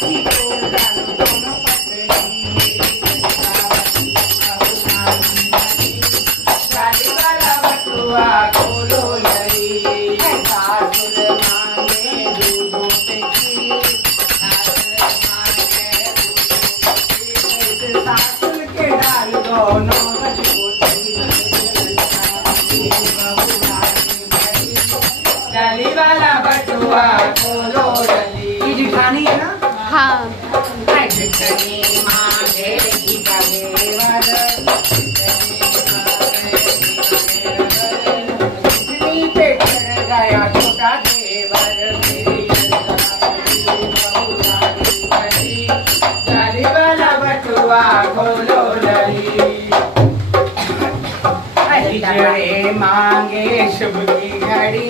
डाली वाला बटुआ खोलो डली। ये जिठानी है ना? हाँ। जितनी मांगे की कलेवर, जितनी पे चढ़ गया छोटा देवर, मेरी डाली वाला बटुआ खोलो डली। हिजड़े मांगे शुभ की घड़ी,